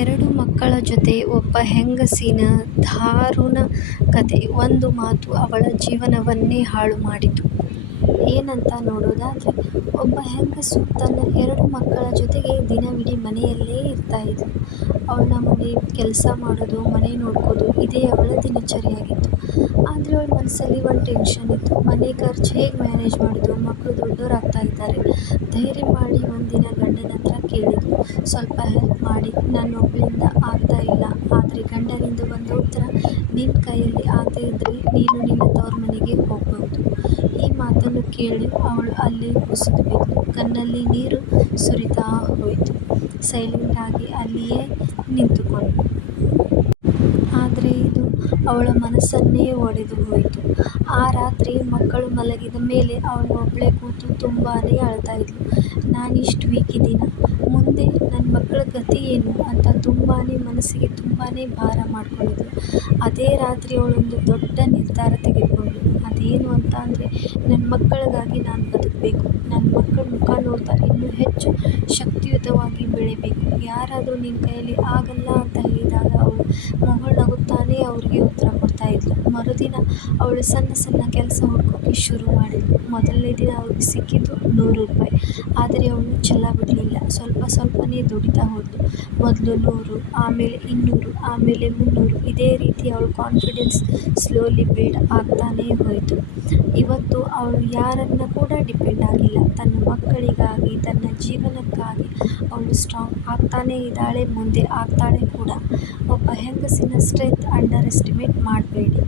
ಎರಡು ಮಕ್ಕಳ ಜೊತೆ ಒಬ್ಬ ಹೆಂಗಸಿನ ದಾರುಣ ಕಥೆ. ಒಂದು ಮಾತು ಅವಳ ಜೀವನವನ್ನೇ ಹಾಳು ಮಾಡಿತು. ಏನಂತ ನೋಡೋದಾದ್ರೆ, ಒಬ್ಬ ಹೆಂಗಸು ತನ್ನ ಎರಡು ಮಕ್ಕಳ ಜೊತೆಗೆ ದಿನವಿಡೀ ಮನೆಯಲ್ಲೇ ಇರ್ತಾ ಇದ್ಲು. ಅವಳ ಮನೆ ಕೆಲಸ ಮಾಡೋದು, ಮನೆ ನೋಡ್ಕೋದು ಇದೇ ಅವಳ ದಿನಚರಿಯಾಗಿತ್ತು. ಆದರೆ ಅವಳ ಮನಸ್ಸಲ್ಲಿ ಒಂದು ಟೆನ್ಷನ್ ಇತ್ತು. ಮನೆ ಖರ್ಚು ಹೇಗೆ ಮ್ಯಾನೇಜ್ ಮಾಡೋದು, ಮಕ್ಕಳು ದೊಡ್ಡವರಾಗ್ತಾ ಇದ್ದಾರೆ. ಧೈರ್ಯ ಮಾಡಿ ಒಂದಿನ ಗಂಡನ ಹತ್ರ ಕೇಳಿದ್ಲು, ಸ್ವಲ್ಪ ಹೆಲ್ಪ್ ಮಾಡಿ, ನನ್ನೊಬ್ಬಳಿಂದ ಆಗ್ತಾ ಇಲ್ಲ. ಆದರೆ ಗಂಡನಿಂದ ಬಂದ ಉತ್ತರ, ನಿನ್ನ ಕೈಯಲ್ಲಿ ಆಗದೇ ಇದ್ರೆ ನೀನು ನಿನ್ನ ತವರು ಮನೆಗೆ ಹೋಗ್ಬಹುದು. ಈ ಮಾತನ್ನು ಕೇಳಿ ಅವಳು ಅಲ್ಲೇ ಕುಸಿದು ಬಿದ್ಲು. ಕಣ್ಣಲ್ಲಿ ನೀರು ಸುರಿತಾ ಹೋಯಿತು. ಸೈಲೆಂಟ್ ಆಗಿ ಅಲ್ಲಿಯೇ ನಿಂತುಕೊಂಡ್ಳು. ಆದರೆ ಇದು ಅವಳ ಮನಸ್ಸನ್ನೇ ಒಡೆದು ಹೋಯಿತು. ಆ ರಾತ್ರಿ ಮಕ್ಕಳು ಮಲಗಿದ ಮೇಲೆ ಅವಳು ಒಬ್ಬಳೇ ಕೂತು ತುಂಬಾನೇ ಅಳ್ತಾ ಇದ್ಲು. ನಾನಿಷ್ಟು ವೀಕ್ ಇದ್ದೀನ, ಮುಂದೆ ನನ್ನ ಮಕ್ಕಳ ಗತಿ ಏನು ಅಂತ ತುಂಬಾನೇ ಮನಸ್ಸಿಗೆ ತುಂಬಾನೇ ಭಾರ ಮಾಡ್ಕೊಂಡಿದ್ಲು. ಅದೇ ರಾತ್ರಿ ಅವಳೊಂದು ದೊಡ್ಡ ನಿರ್ಧಾರ ತೆಗೆದುಕೊಂಡ್ಳು. ಅದೇನು ಅಂತ ಅಂದರೆ, ನನ್ನ ಮಕ್ಕಳಿಗಾಗಿ ನಾನು ಬದುಕಬೇಕು. ನನ್ನ ಮಕ್ಕಳ ಮುಖ ನೋಡ್ತಾ ಇನ್ನೂ ಹೆಚ್ಚು ಶಕ್ತಿಯುತವಾಗಿ ಬೆಳಿಬೇಕು. ಯಾರಾದರೂ ನಿನ್ನ ಕೈಯಲ್ಲಿ ಆಗಲ್ಲ ಅಂತ ಹೇಳಿದಾಗ ಅವಳು ಮೊಗಳು ನಗುತ್ತಾನೇ ಅವರಿಗೆ ಉತ್ತರ ಕೊಡ್ತಾ ಇದ್ಲು. ಮರುದಿನ ಅವಳು ಸಣ್ಣ ಸಣ್ಣ ಕೆಲಸ ಹುಡುಕೋಕೆ ಶುರು ಮಾಡಿದ್ಳು. ಮೊದಲನೇ ದಿನ ಅವಳಿಗೆ ಸಿಕ್ಕಿದ್ದು ₹100. ಆದರೆ ಅವಳು ಛಲ ಬಿಡಲಿಲ್ಲ. ಸ್ವಲ್ಪ ಸ್ವಲ್ಪನೇ ದುಡಿತಾ ಹೋದ್ಲು. ಮೊದಲು 100, ಆಮೇಲೆ 200, ಆಮೇಲೆ 300. ಇದೇ ರೀತಿ ಅವಳ ಕಾನ್ಫಿಡೆನ್ಸ್ ಸ್ಲೋಲಿ ಬಿಲ್ಡ್ ಆಗ್ತಾನೇ ಹೋಯಿತು. ಇವತ್ತು ಅವಳು ಯಾರನ್ನ ಕೂಡ ಡಿಪೆಂಡ್ ಆಗಿಲ್ಲ. ತನ್ನ ಮಕ್ಕಳಿಗಾಗಿ, ತನ್ನ ಜೀವನಕ್ಕಾಗಿ ಅವಳು ಸ್ಟ್ರಾಂಗ್ ಆಗ್ತಾನೇ ಇದ್ದಾಳೆ, ಮುಂದೆ ಆಗ್ತಾಳೆ ಕೂಡ. ಒಬ್ಬ ಹೆಂಗಸಿನ ಸ್ಟ್ರೆಂತ್ ಅಂಡರ್ ಎಸ್ಟಿಮೇಟ್ ಮಾಡಬೇಡಿ.